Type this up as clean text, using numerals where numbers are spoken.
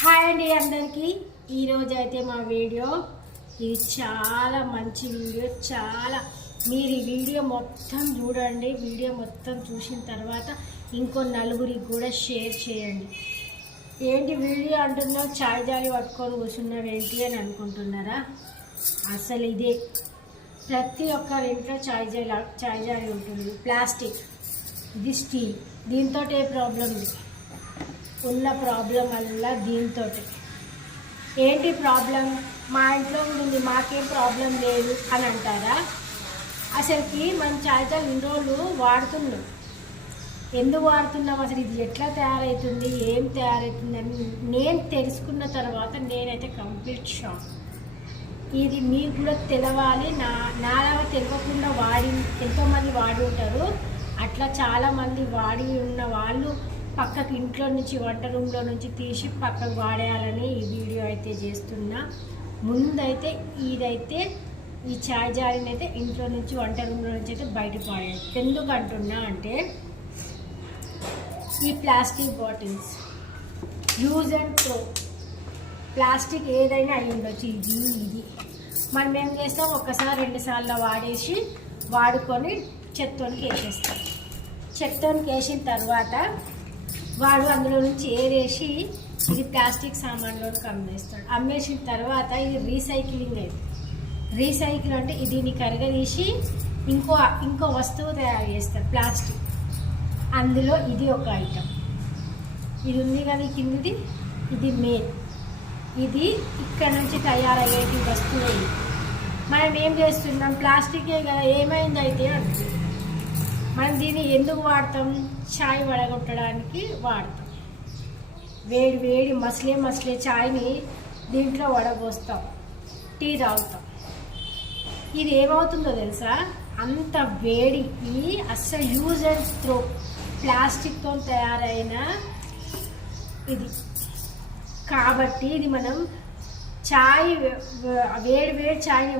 Hi అండి అందరికీ. ఈరోజు అయితే మా వీడియో ఇది చాలా మంచి వీడియో. మీరు ఈ వీడియో మొత్తం చూడండి. వీడియో మొత్తం చూసిన తర్వాత ఇంకో నలుగురికి కూడా షేర్ చేయండి. ఏంటి వీడియో అంటున్నావు, చాయ్ జాలి పట్టుకొని కూర్చున్నావు ఏంటి అని అనుకుంటున్నారా? అసలు ఇదే ప్రతి ఒక్కరి ఇంట్లో చాయ్ జాలి ఉంటుంది. ప్లాస్టిక్, ఇది స్టీల్. దీంతో ఏ ప్రాబ్లం ఉన్న ప్రాబ్లం వల్ల దీంతో ఏంటి ప్రాబ్లం? మా ఇంట్లో ఉంది, మాకేం ప్రాబ్లం లేదు అని అంటారా? అసలుకి మనం చాయ్ ఇన్ని రోజులు వాడుతున్నాం. ఎందుకు వాడుతున్నాం, అసలు ఇది ఎట్లా తయారవుతుంది, ఏం తయారవుతుంది అని నేను తెలుసుకున్న తర్వాత నేనైతే కంప్లీట్ షాక్. ఇది మీకు కూడా తెలవాలి. నాలాగా తెలియకుండా ఎంతోమంది వాడి ఉంటారు. అట్లా చాలామంది వాడి ఉన్న వాళ్ళు పక్కకు ఇంట్లో నుంచి వంట రూమ్లో నుంచి తీసి పక్కకు వాడేయాలని ఈ వీడియో అయితే చేస్తున్నా. ముందైతే ఈ చాయ్ జాలిని అయితే ఇంట్లో నుంచి వంట రూమ్లో నుంచి అయితే బయటకు వాడేయాలి. ఎందుకు అంటున్నా అంటే ఈ plastic bottles use and throw. Plastic ఏదైనా అయి ఉండొచ్చు. ఇది మనం ఏం చేస్తాం, ఒకసారి 2 సార్లు వాడుకొని చెత్తోనికి వేసేస్తాం. చెత్తోనికి వేసిన తర్వాత వాడు అందులో నుంచి ఏరేసి ఇది ప్లాస్టిక్ సామాన్లోకి అమ్మేసిన తర్వాత ఇది రీసైక్లింగ్ అయితే. రీసైకిల్ అంటే దీన్ని కరగదీసి ఇంకో వస్తువు తయారు చేస్తారు, ప్లాస్టిక్. అందులో ఇది ఒక ఐటమ్. ఇది ఉంది కదా కిందిది, ఇది మెయిన్. ఇది ఇక్కడ నుంచి తయారయ్యేటి వస్తువు. మనం ఏం చేస్తున్నాం, ప్లాస్టికే కదా, ఏమైంది అయితే అంటుంది. మనం దీన్ని ఎందుకు వాడతాం? చాయ్ వడగొట్టడానికి వాడతాం. వేడి మసలే చాయ్ని దీంట్లో వడబోస్తాం, టీ తాగుతాం. ఇది ఏమవుతుందో తెలుసా? అంత వేడికి అస్సలు యూజ్ అండ్ త్రో ప్లాస్టిక్తో తయారైన ఇది కాబట్టి ఇది మనం చాయ్ వేడి చాయ్ని